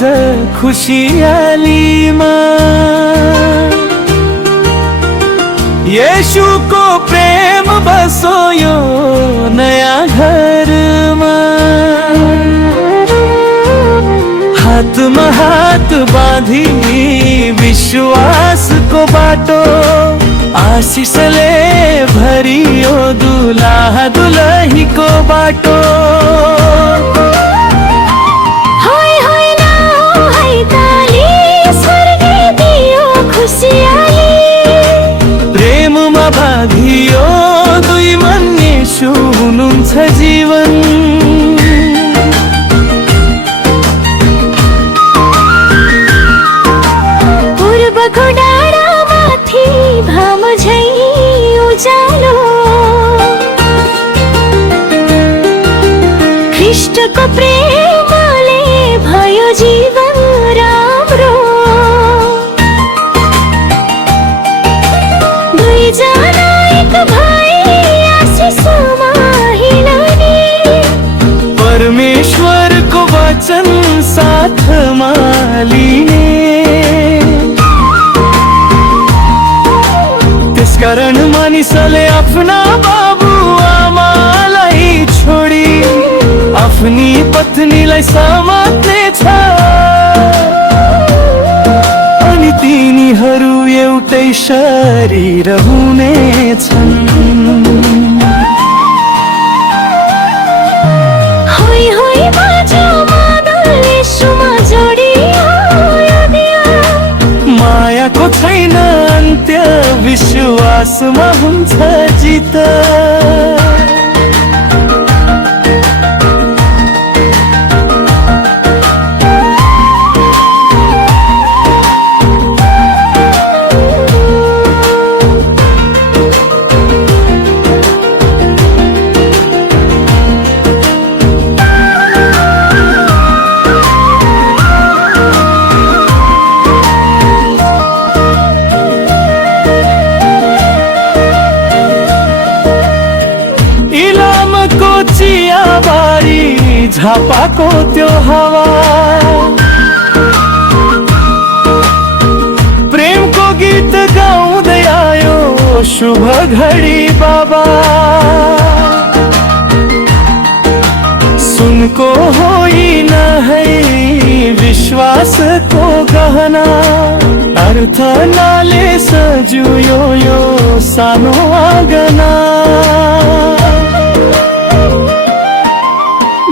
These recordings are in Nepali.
आज खुशियालीमा येशूको प्रेम बसो यो नयाँ घरमा। हातमा हात बाँधी विश्वासको बाटो आशिषले भरियो दुलहा दुलहीको बाटो। प्रेममा बाँधियो दुई मन येशू हुनुहुन्छ जीवन। पूर्वको डाँडामाथि घाम झै उज्यालो ख्रीष्टको प्रेमले भयो जीवन राम्रो। दुईजना एक भई आशिषमा हिँड्ने परमेश्वरको वचन साथमा लिने। त्यसकारण मानिसले आफ्ना बाबु आमालाई छोडी आफ्नी पत्नीलाई समात्ने छ अनि तिनीहरू एउटै शरीर हुनेछन्। होइ होइ बाजो मादल येशूमा जोडियो दिया। मायाको छैन अन्त्य विश्वासमा हुन्छ जित। चियाबारी झापाको त्यो हावा प्रेमको गीत गाउँदै आयो शुभ घडी बाबा। सुनको होइन है विश्वासको गहना अर्थ नाले सजुयो यो सानो आँगना।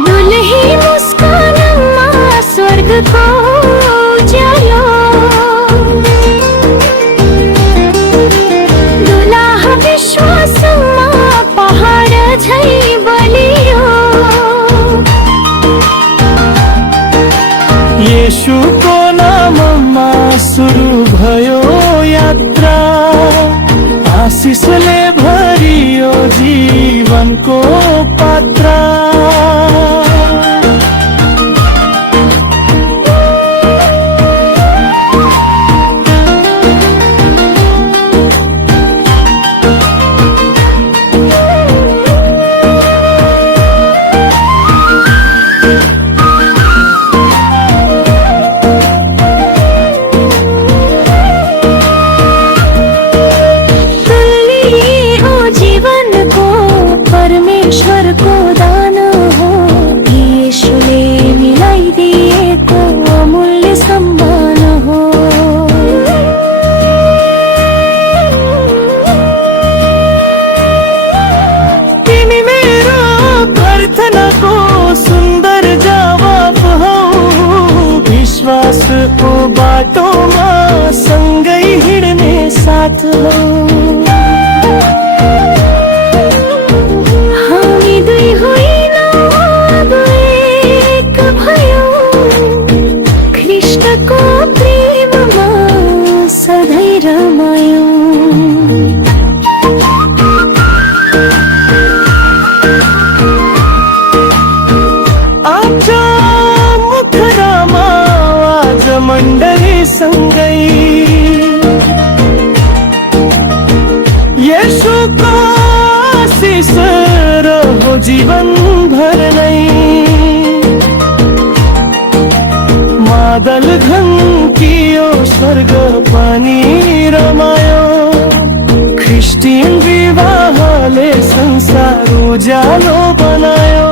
दुलही मुस्कानमा स्वर्गको उज्यालो दुलहा विश्वासमा पहाड झै बलियो। येशूको नाममा सुरु भयो यात्रा आशिषले भरियो जीवनको पात्रा। परमेश्वरको दान हो येशूले मिलाइदिएको अमूल्य सम्मान हो। तिमी मेरो प्रार्थनाको सुन्दर जवाफ हौ विश्वासको बाटोमा सँगै हिँड्ने साथ हौ। ख्रीष्टको प्रेममा सधैँ रमायो। आज मुखरमा आज मण्डलीसँगै येशूको आशिष रहो जीवन भर नै। बादल घन्कियो स्वर्ग पानी रमायो क्रिस्टियन विवाहले संसार उज्यालो बनायो